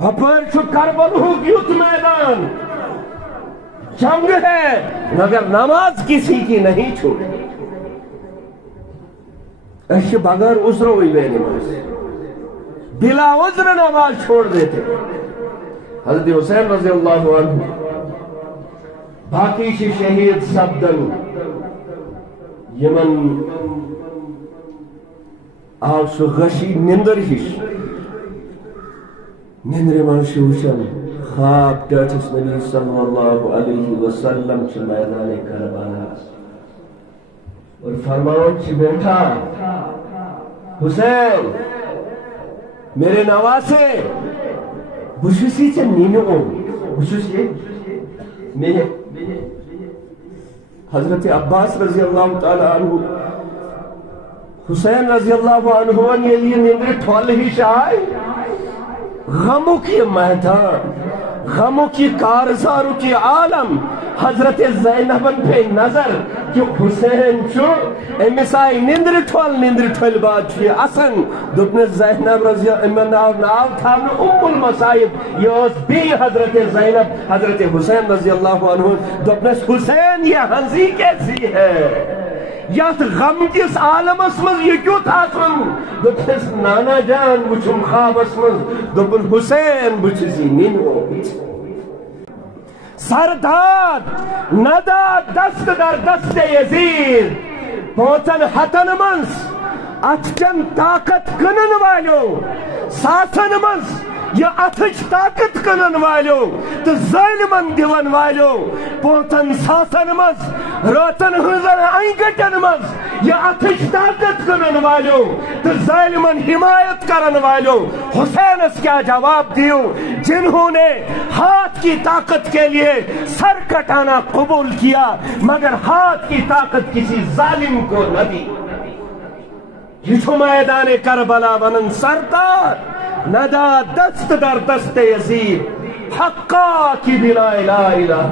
ہپر کربلا یوت میدان جنگ ہے مگر نماز کسی کی نہیں چھوڑی. اس بغیر عذر ہوئی بے نماز بلا عذر نماز چھوڑ دیتے. حضرت حسین رضی اللہ عنہ باقی شہید سبدن یمن آو سو غشی نندر ہش نندر من وچان خواب ٹاٹس نبی صلی اللہ علیہ وسلم چھ میدان کربلا اور فرمان چھ بیٹھا حسین میرے نواسے بشسی چھ نینو بشسی میرے حضرت عباس رضی اللہ تعالی عنہ حسین رضی اللہ عنہ یہ نندر ٹھول ہی شاہ غموں کی میدان غموں کی کارزاروں کی عالم حضرت زینبن پہ نظر کہ حسین چھو امس آئی نندر ٹھول بات چھو اسن دپن زینب رضی اللہ ناو تھامن المصائب یہ بی حضرت زینب حضرت حسین رضی اللہ عنہ دپن حسین یہ ہنزی کیسی ہے یت غم کس عالمس مز یہ کیوت آسن دپس نانا جان وچھم خوابس مز دپن حسین بچسی نینو سردار ندا دست در دست یزید پوچن حتن منز اتچن طاقت کنن والو ساتن منز یا اتچ طاقت کنن والو تو ظالمن دیون والو پوتن ساتن مز روتن حضر انگٹن مز یا اتچ طاقت کنن والو تو ظالمن حمایت کرن والو حسین اس کیا جواب دیو جنہوں نے ہاتھ کی طاقت کے لیے سر کٹانا قبول کیا مگر ہاتھ کی طاقت کسی ظالم کو نہ دی. یہ چھو میدان کربلا ونن سردار ندا دست در دست یزید حقا کی بلا الہ الہ